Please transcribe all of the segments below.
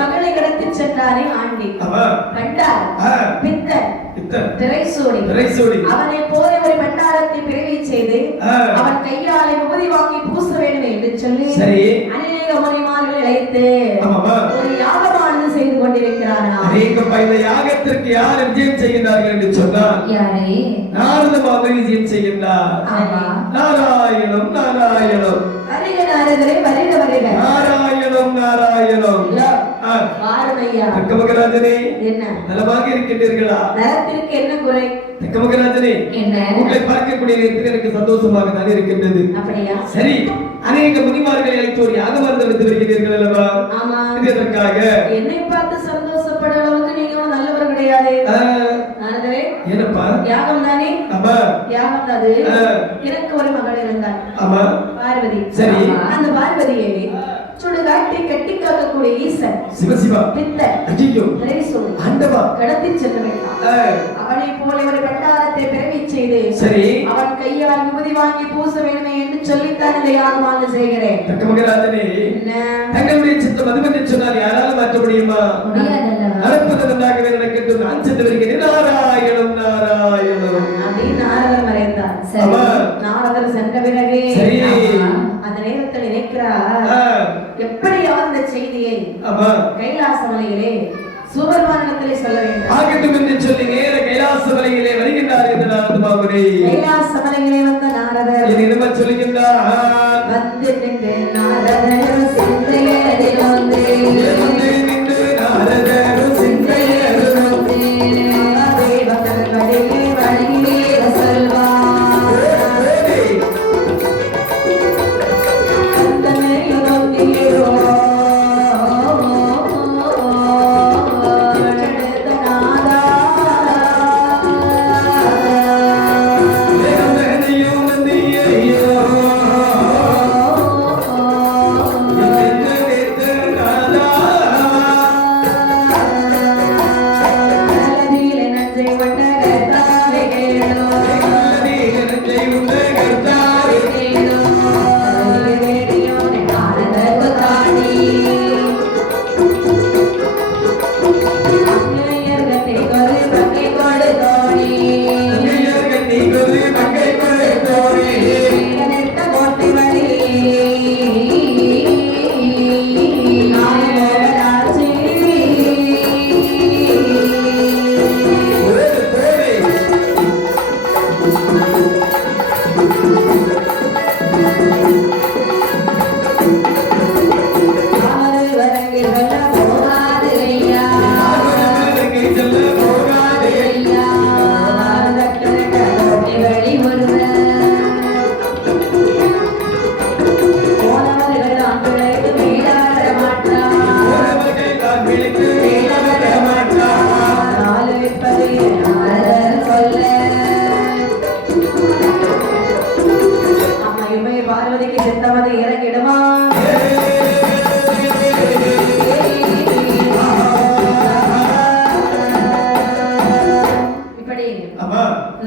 மகளை கடத்தி சென்றாரே ஆண்டி கண்டார் திரைசூடி அவனை போல ஒரு பண்டாரத்தை பிறவி செய்து அவன் கையாலை உபதி வாங்கி பூச வேண்டும் என்று சொல்லி அநேக மணிமார்களை அழைத்து ஒரு யாகமானது செய்து கொண்டிருக்கிறார். இந்த யாகத்திற்கு யார் விஜயம் செய்கிறார்கள் என்று சொன்னார் நாரத மாமன் விஜயம் செய்கின்றார். நாராயணம் நாராயணம் நாரதரே வருக வருக நாராயணம் நாராயணம் தக்கமகராஜனே என்ன நலமாக இருக்கின்றீர்களா? நலத்திற்கு என்ன குறை? தக்கமகராஜனே என்ன உங்களை பார்க்கக்கூடிய நேரத்தில் எனக்கு சந்தோஷமாக தான் இருக்கின்றது. அப்படியா? சரி, அநேக முனிமார்களை அழைத்து ஒரு யாகமானது எடுத்து வருகிறீர்கள் அல்லவா? ஆமா. இதற்காக என்னை பார்த்து சந்தோஷப்பட அளவுக்கு நீங்க நல்லவர் கிடையாது. நாரதரே என்னப்பா? யாகம் தானே? ஆமா. யாகம் அது. எனக்கு ஒரு மகள் இருந்தாள். ஆமா. பார்வதி. சரி. அந்த பார்வதியை சுடுகாட்டை கட்டி காக்கக்கூடிய ஈசன் சிவசிவா பித்தர் ஐயோ திரைசூடி ஆண்டவா கடத்தி சென்று விட்டான். அவனை போல ஒரு பண்டாரத்தை பிறவி செய்து சரி அவன் கையால் விபூதி வாங்கி பூச வேண்டுமே என்று சொல்லித்தான் இந்த யாகமாக செய்கிறேன். தக்கமகராஜனே தங்களுடைய சித்தம் அதுவென்று சொன்னால் யாராலும் மாற்ற முடியுமா? நடப்பதற்காகவே நடக்கட்டும். நான் சென்று வருகிறேன். நாராயணம் நாராயணம் அப்படின்னு நாரதர் மறைந்தார். நாரதர் சென்ற பிறகு அந்த நேரத்தில் நினைக்கிறார், எப்படியாவது இந்த செய்தியை கைலாச மலையிலே சுபர்மானத்திலே சொல்ல வேண்டும். ஆகட்டும் என்று சொல்லி நேர கைலாச மலையிலே வருகின்றார் என்று நாரத மாமுனி. கைலாச மலையிலே வந்த நாரதர் என்ன சொல்லுகின்றார்? வந்து நின்று நாரதர் சிந்தையதில் வந்து நின்று நாரதர் சிந்தையதில் வந்து தேவதர்களிலே வழியிலே செல்வார்.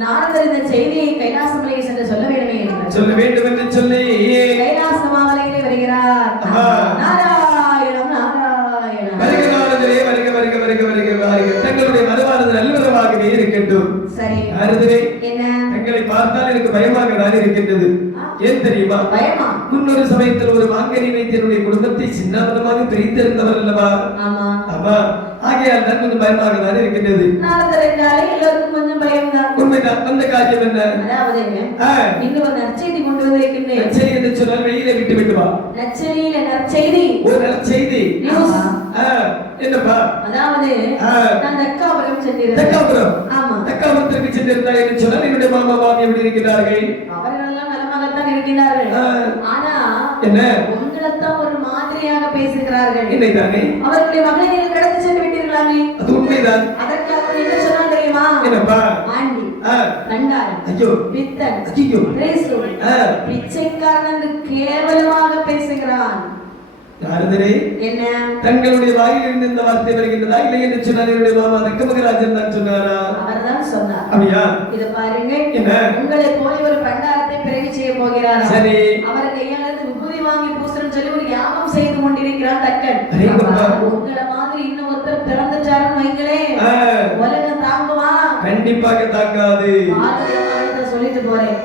நாரதர் இந்த செய்தியை கைலாச மலையை சென்று சொல்ல வேண்டுமே என்று சொல்ல வேண்டும் என்று சொல்லி கைலாச மாமலையிலே வருகிறார். நாராயணம் நாராயணம். வருக நாரதரே, வருக வருக வருக வருக வருக. தங்களுடைய மனமானது நல்லவிதமாகவே இருக்கட்டும். சரி நாரதரே, என்ன தங்களை பார்த்தால் எனக்கு பயமாக தான் இருக்கின்றது. ஏன் தெரியுமா? பயமா? முன்னொரு சமயத்தில் ஒரு மாங்கனி வைத்தியருடைய குடும்பத்தை சின்னாபனமாக பிரித்திருந்தவர் அல்லவா? ஆமா. ஆமா. ஆகிய ஆகையால் தான் கொஞ்சம் பயமாக தான் இருக்கின்றது. நாரதர் என்றாலே எல்லோருக்கும் கொஞ்சம் பயம்தான். உண்மைதான். அந்த காரியம் என்ன? அதாவது இங்க ஒரு நற்செய்தி கொண்டு வந்திருக்கின்றேன். நற்செய்தி என்று சொன்னால் வெளியில விட்டு வா. நற்செய்தியில நற்செய்தி, ஒரு நற்செய்தி. என்னப்பா? அதாவது நான் தக்காபுரம் சென்றிருந்தேன். தக்காபுரம்? ஆமா. தக்காபுரத்திற்கு சென்றிருந்தாய் என்று சொன்னால் என்னுடைய மாமா மாமி எப்படி இருக்கிறார்கள்? அவர்கள் எல்லாம் நலமாகத்தான் இருக்கிறார்கள். ஆனா என்ன உங்களைத்தான் ஒரு மாதிரியாக பேசுகிறார்கள். என்னைதானே? அவர்களுடைய மகளை நீங்கள் கடத்தி சென்று விட்டீர்களாமே? அது உண்மைதான். அதற்கு அவர் என்ன சொன்னார் தெரியுமா? என்னப்பா? ஆண்டி, கண்டாரி, ஐயோ, பித்தன், ஐயோ, பிரேசு, பிச்சைக்காரன் என்று கேவலமாக பேசுகிறான். நாரதரே, என்ன தங்களுடைய வாயிலிருந்து இந்த வார்த்தை வருகின்றதா? இல்லை என்று சொன்னார் என்னுடைய மாமா தக்கமகராஜன் தான் சொன்னாரா? அவர்தான் சொன்னார். அப்படியா? இத பாருங்க, என்ன உங்களை போய் ஒரு பண்டாரத்தை பிறவி செய்ய போகிறார். சரி. அவர் கையாலிருந்து விபூதி வாங்கி பூசுறன்னு சொல்லி ஒரு யாகம் செய்து கொண்டிருக்கிறார் தக்கன். உங்களை மாதிரி இன்னும் ஒருத்தர் பிறந்துட்டாருன்னு வைங்களே, உலகம் தாங்குமா? கண்டிப்பாக தாங்காது. சொல்லிட்டு போறேன்.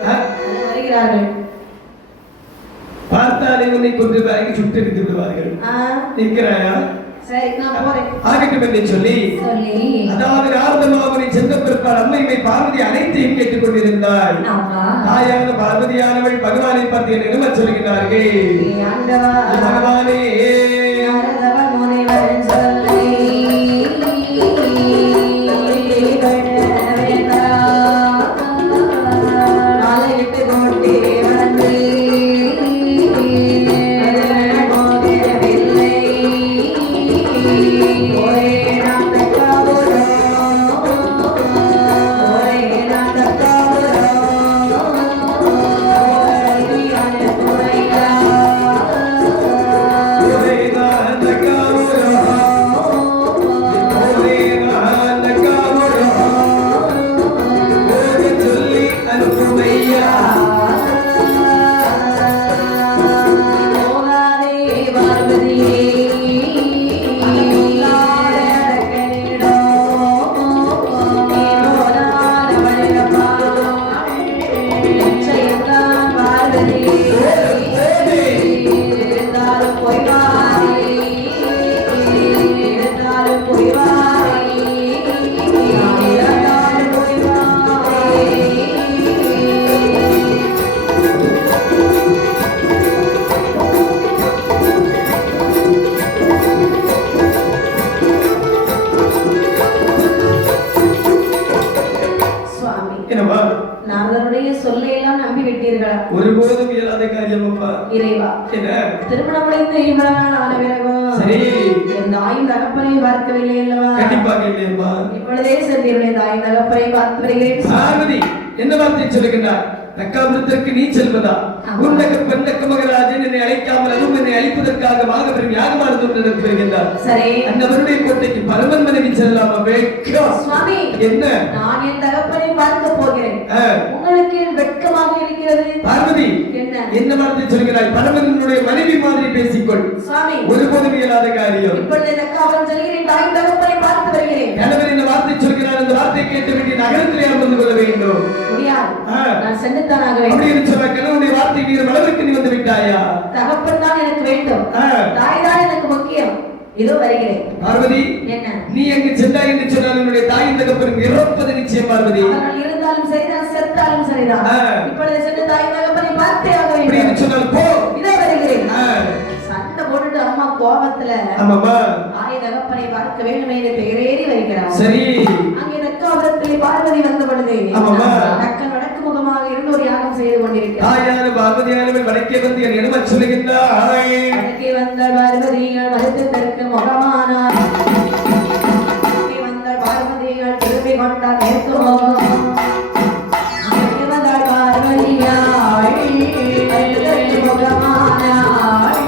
வருகிறார்கள். பார்த்தாலே உன்னை கொண்டு வாங்கி சுட்டெடுத்து விடுவார்கள். நிற்கிறாயா? சரி, நான் போறேன். ஆகட்டும் என்று சொல்லி அதாவது நாரதமாவனை சென்ற பிற்பாடு அம்மையை பார்வதி அனைத்தையும் கேட்டுக் கொண்டிருந்தாள். தாயான பார்வதியானவள் பகவானை பற்றி என்ன சொல்கிறார்கள்? பகவானே, ஒருபோதும் இயலாத காரியம் அப்பா. இறைவா, திருமணம் முடிந்து இவ்வளவு நாள் ஆன பிறகும் சரி என் தாயும் தகப்பனை பார்க்கவில்லை அல்லவா? கண்டிப்பாக இல்லையம்மா. இப்பொழுதே சென்றீர்கள் தாயும் தகப்பனை பார்த்து வருகிறேன். பார்வதி என்ன வார்த்தை சொல்லுகின்றார்? தக்காபுரத்திற்கு நீ செல்வதா? உன்னக பெண்ணக்க மகராஜன் என்னை அழைக்காமல் அதுவும் என்னை அழிப்பதற்காக மாகபெரும் யாகமானது ஒன்று நடத்தி வருகின்றார். சரி, அந்த அவருடைய கோட்டைக்கு பரமன் மனைவி செல்லலாமா? சுவாமி, என்ன? நான் என் தகப்பனை பார்க்க போகிறேன். உங்களுக்கு வெட்கமாக இருக்கிறது. பார்வதி, என்ன வார்த்தை சொல்கிறாய்? பரமனுடைய மனைவி மாதிரி பேசிக்கொள். சுவாமி, ஒருபோதும் இயலாத காரியம். இப்பொழுது தக்காபுரம் செல்கிறேன், தாயும் தகப்பனை பார்த்து வருகிறேன். கணவர் இந்த வார்த்தை சொல்கிறார். அந்த வார்த்தை கேட்டு விட்டு நகரத்திலே அமர்ந்து கொள்ள வேண்டும். முடியாது, நான் சென்றுத்தான் ஆக வேண்டும். கணவனுடைய வார்த்தை மீறும் அளவிற்கு நீ வந்து விட்டாயா? தகப்பன் தான் எனக்கு வேண்டும், தாய் தான் எனக்கு முக்கியம். இதோ வருகிறேன். பார்வதி, என்ன நீ எங்கு சென்றாய் என்று சொன்னால் உன்னுடைய தாயின் தகப்பன் இறப்பது நிச்சயம். பார்வதி, அவர்கள் இருந்தாலும் சரிதான், செத்தாலும் சரிதான். இப்பொழுது சென்று தாயின் தகப்பனை பார்த்தே ஆக வேண்டும். அப்படி சொன்னால் போ. இதோ வருகிறேன். சண்டை போட்டுட்டு அம்மா கோபத்துல ஆமாமா தாய் தகப்பனை பார்க்க வேண்டும் என்று பெயரேறி வருகிறார். சரி, அங்கே தக்காபுரத்திலே பார்வதி வந்த பொழுது தக்கன் வடக்கு முகமாக இருந்து ஒரு யாகம் செய்து கொண்டிருக்கிறார். தாயான பார்வதியானவள் வடக்கே வந்து என் என்ன சொல்லுகின்றாய்? வடக்கே வந்த பார்வதிகள் மறுத்து தெற்கு முகமானார். வந்த பார்வதிகள் திரும்பி கொண்டார் மேற்கு முகம். வந்தார் பார்வதியாள் தெற்கு முகமானார்.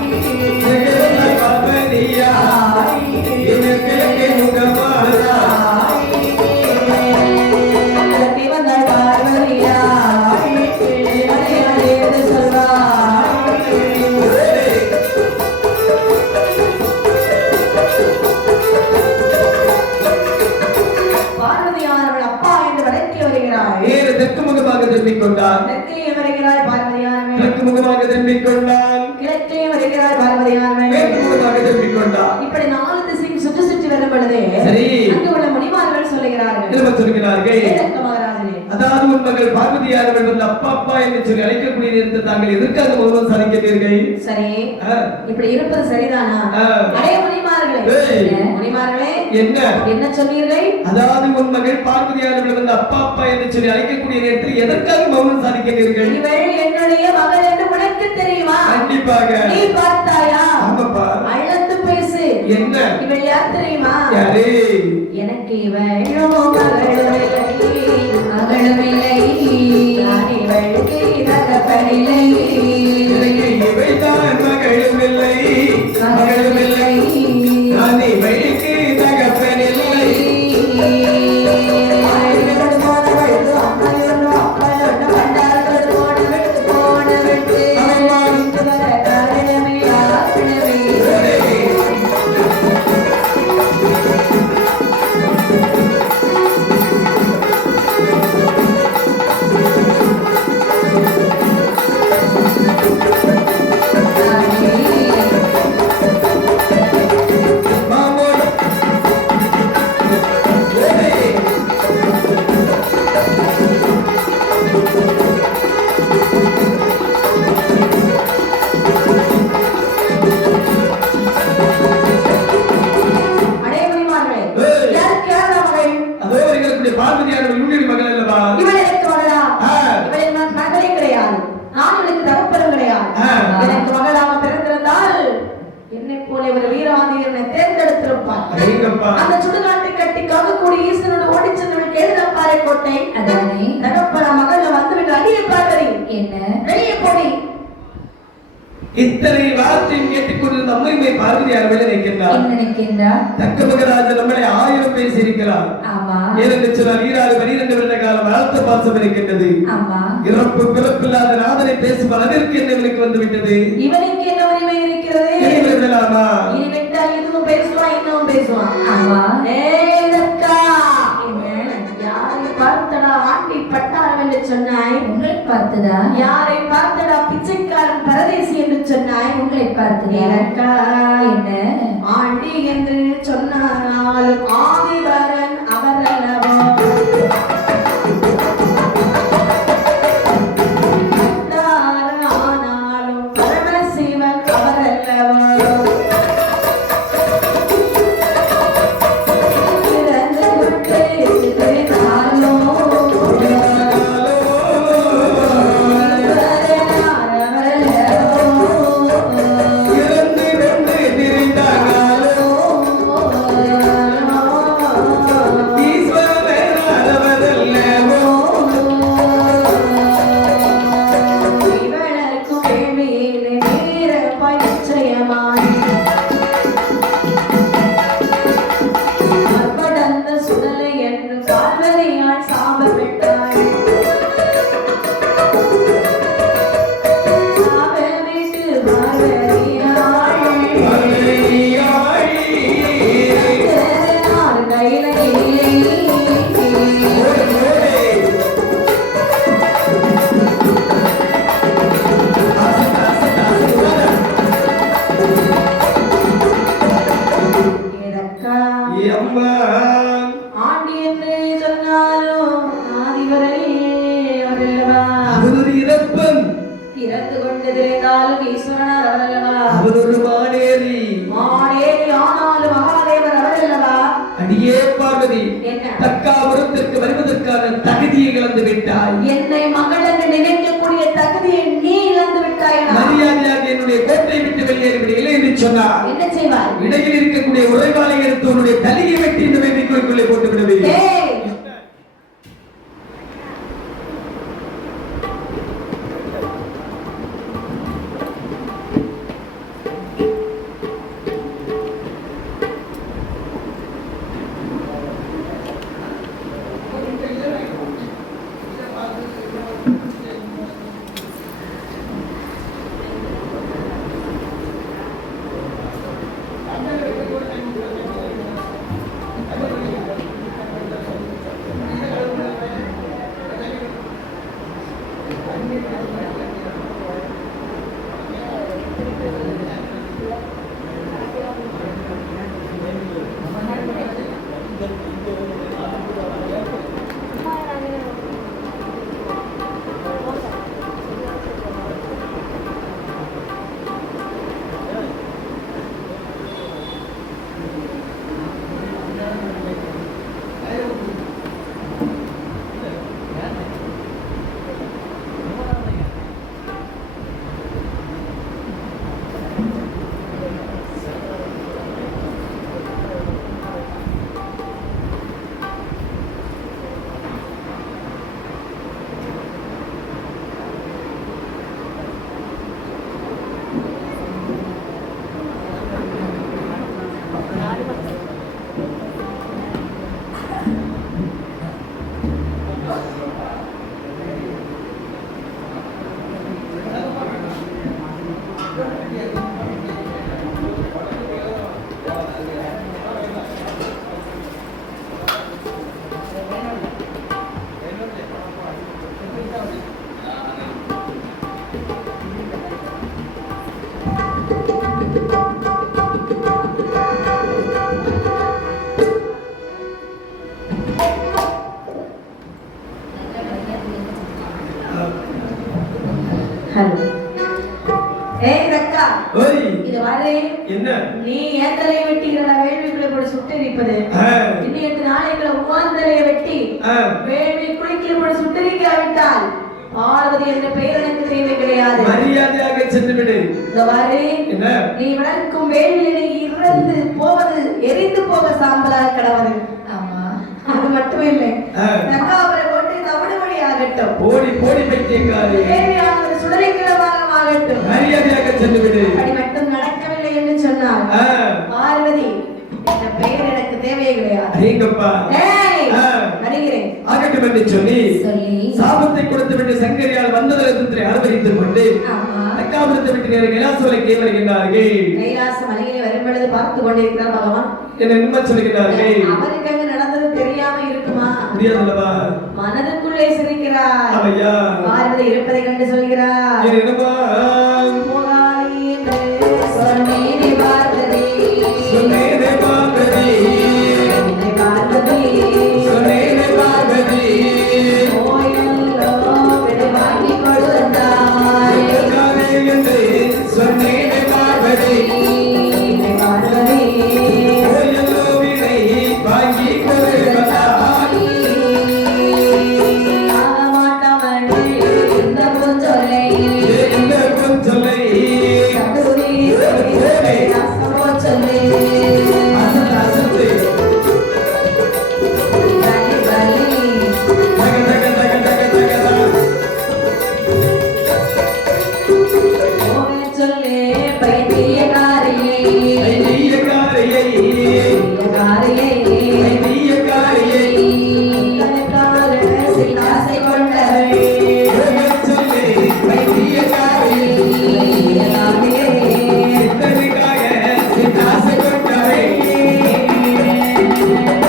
இப்படி 4 திசையும் சுற்றி சுற்றி வரும் செல்லும் பொழுது சரி அங்கு உள்ள முனிமார்கள் சொல்லுகிறார்கள் என்ன சொல்கிறார்கள் ஏதற்கு மகாராஜனே அதாவது உன் மகள் பார்வதியானவள் வந்து அப்பா அப்பா என்று சொல்லி அழைக்கக்கூடிய நேரத்தில் தாங்கள் எதற்காக முழுவதும் சாதிக்கிறீர்கள் சரி இப்படி இருப்பது சரிதானா அடைய முனிமார்களே என்ன என்ன சொன்னீர்கள் அதாவது உன் மகள் பார்வதியானவள் வந்து அப்பா அப்பா என்று சொல்லி அழைக்கக்கூடிய நேரத்தில் எதற்காக மௌனம் சாதிக்கிறீர்கள் இவள் என்னுடைய மகள் என்று உனக்கு தெரியுமா கண்டிப்பாக நீ பார்த்தாயா ஆமாப்பா அழுத்து பேசு என்ன இவள் யார் தெரியுமா யாரு எனக்கு இவளோ மகளுமில்லை நான் இவளுக்கு தகப்பனில்லை இவள் தான் மகளுமில்லை மகளுமில்லை நான் இவளுக்கு தகப்பனில்லை அந்த சுடுகாட்டை கட்டி காக்கக்கூடிய ஈசனோட ஓடிச்சென்றவள் கேடுதப்பாறை கோட்டை அதானே தகப்பன மகள வந்துவிட்டு அடியை பாக்கறி என்ன வெளியே போடி இத்தனை வார்த்தையும் கேட்டுக்கொண்டிருந்த அம்மையை பார்வதியானவள் நினைக்கின்றார் தக்க மகராஜ நம்மளை 1000 பேசியிருக்கிறார் ஏனென்று சொன்னால் 12 வருட காலம் வளர்த்த பாசம் இருக்கின்றது இறப்பு பிறப்பில்லாத நாதனை பேசும் அளவிற்கு என்னவளுக்கு வந்து விட்டது இவனுக்கு என்ன உரிமை இருக்கிறது இனிவிட்டால் இதுவும் பேசுவான் இன்னும் பேசுவான் பார்த்தடா ஆண்டி பட்டாரம் என்று சொன்னாய் உங்களை பார்த்ததா யாரை பார்த்தடா பிச்சைக்காரன் பரதேசி என்று சொன்னாய் உங்களை பார்த்ததா என்ன ஆண்டி என்று சொன்னாலும் ஆதிவரன் அவர் அல்லவா ஆனாலும் பரமசிவன் அவர் அல்லவா தக்காபுரத்திற்கு வருவதற்கான தகுதியை இழந்து விட்டாய். என்னை மகள் என்று நினைக்கக்கூடிய தகுதியை நீ இழந்து விட்டாய். மரியாதையாக என்னுடைய கோட்டை விட்டு வெளியேறிவிடு. இல்லை என்று சொன்னார் என்ன செய்வாய்? இடையில் இருக்கக்கூடிய உரைவாளை எடுத்து உன்னுடைய தலையை வெட்டி இந்த வேதிக்குள்ளே போட்டு விடுவேன். ஹலோ ஏய் தக்கா ஓய் இது வாரே என்ன நீ ஏத்தலை வெட்டிக்கிறடா வேள்விக்குள்ள போய் சுட்டரிப்பது இன்னும் 8 நாளைக்குள்ள உவாந்தலையை வெட்டி வேள்வி குளிக்கிற போய் சுட்டரிக்காவிட்டால் பார்வதி என்ற பெயர் எனக்கு தேவை கிடையாது. மரியாதையாக சென்று விடு. இந்த வாரே என்ன நீ வளர்க்கும் வேள்வியை இறந்து போவது எரிந்து போக சாம்பலாக கடவுது. ஆமா அது மட்டுமே இல்லை தக்காவரை கொண்டு தவிடுபடி ஆகட்டும். போடி போடி பைத்தியக்காரி வேள்வியானது சுடலைக்கிழமாக ஆகட்டும். மரியாதையாக சென்று விடு. அப்படி மட்டும் நடக்கவில்லை என்று சொன்னார் பார்வதி இந்த பெயர் எனக்கு தேவையே கிடையாது. அடேங்கப்பா வருகிறேன் ஆகட்டும் என்று சொல்லி சாபத்தை கொடுத்து விட்டு சங்கரியால் வந்ததற்கு அனுமதித்துக் கொண்டு தக்காபுரத்தை விட்டு நேர கைலாசமலைக்கு வருகின்றார்கள். கைலாச மலையிலே வரும்பொழுது பார்த்து கொண்டிருக்கிறார் பகவான். என்ன நிம்மதி சொல்கிறார்கள். அவருக்கு அங்க நடந்தது தெரியாம இருக்குமா? முடியாதுல்லவா? மனதுக்குள்ளே சிரிக்கிறார். ஐயா பார்வதி இருப்பதை கண்டு சொல்கிறார். என்னமா போகாதே என்று சொன்னேனே பார்வதி. சொன்னேனே பார்வதி. பார்வதி சொன்னேனே பார்வதி. ஓயல்லோ விடுவாங்கி கொடுத்தாய். காதே என்று சொன்னேனே பார்வதி. பார்வதி ஓயல்லோ வினை வாங்கி கொடுத்தாய். ஆகமாட்டமணி இந்த கொஞ்சொல்லை இந்த கொஞ்சொல்லை கடுவி அசமோ சொல்லி அசத்து அசத்து பலி பலி தக தக தக தக தக ஓமே சொல்லி பைத்தியக்காரியை ஐயக்காரியை காரியை ஐயக்காரியை கனக்கார சிகாசை கொண்டவை சொல்லி ஐயக்காரியை காரியை சித்தனுக்காக சித்தாசை கொண்டவை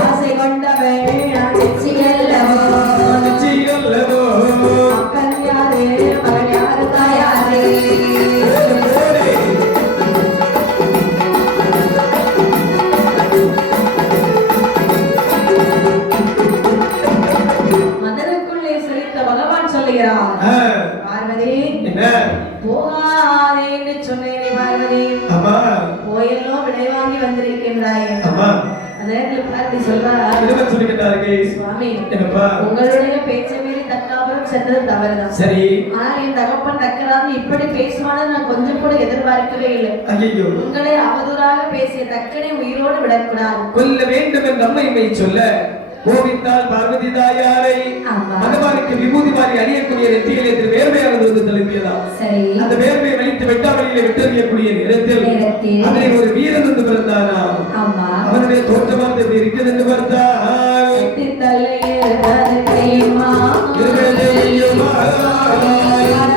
ஆசை கொண்டவை சிச்சியல்லவோ நிச்சயல்லவோ மக்கள் யாரு மகன் யாரு தாயாரு மனதுக்குள்ளே சிரித்த பகவான் சொல்லுகிறார் பார்வதி என்ன போகாதே என்று சொன்னேனே பார்வதி அம்மா போயெல்லோ விடை வாங்கி வந்திருக்கின்றாய். அம்மா அந்த நேரத்தில் பார்வதி சொல்றார் என்ன சொல்லிட்டார்கள் சுவாமி என்னப்பா உங்களுடைய பேச்சை மீறி தக்காபுரம் சென்றது தவறுதான். சரி ஆனால் என் தகப்பன் தக்கராது இப்படி பேசுவானு நான் கொஞ்சம் கூட எதிர்பார்க்கவே இல்லை. ஐயோ உங்களை அவதூறாக பேசிய தக்கனை உயிரோடு விடக்கூடாது. கொல்ல வேண்டும் என்ற அம்மையை சொல்ல கோவிந்தால் பார்வதி தாயாரை ஆமா. பகவானுக்கு விபூதி மாறி அணியக்கூடிய நெற்றியில் என்று வேர்மையானது வந்து தழுவியதா சரி அந்த வேர்மையை வலித்து வெட்டாவளியில விட்டறியக்கூடிய நேரத்தில் அதிலே ஒரு வீரன் வந்து பிறந்தானா ஆமா அவனுடைய தோற்றமானது எப்படி இருக்கிறது என்று பார்த்தால் தலையில் கையுமா இருவதையுமா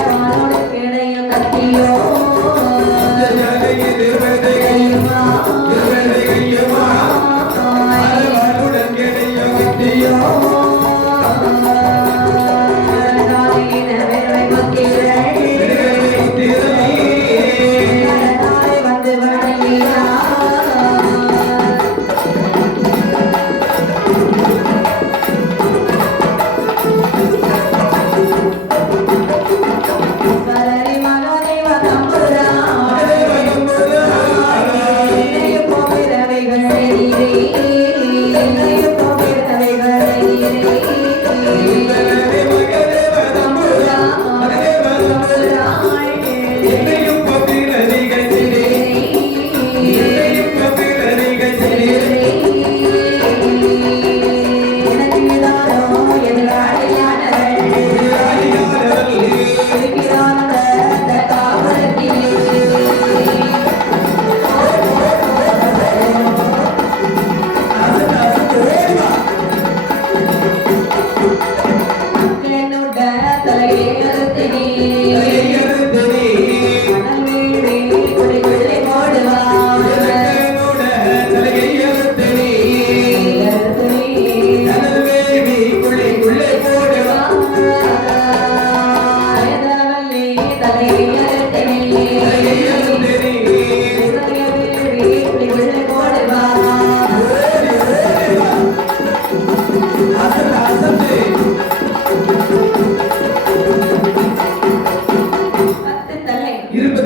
வானோடு கிடையும் கத்தியோ இருவதையுமா இருவதையுமா அரவனுடன் கிடையும் கத்தியோ வந்து வணங்கியா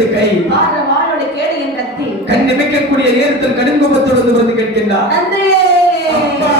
பிடிப்பது கை பாடுற வாளோட கேடு என் கத்தி கண் நிமைக்கக்கூடிய நேரத்தில் கடுங்கோபத்தோடு வந்து கேட்கின்றார் தந்தையே அப்பா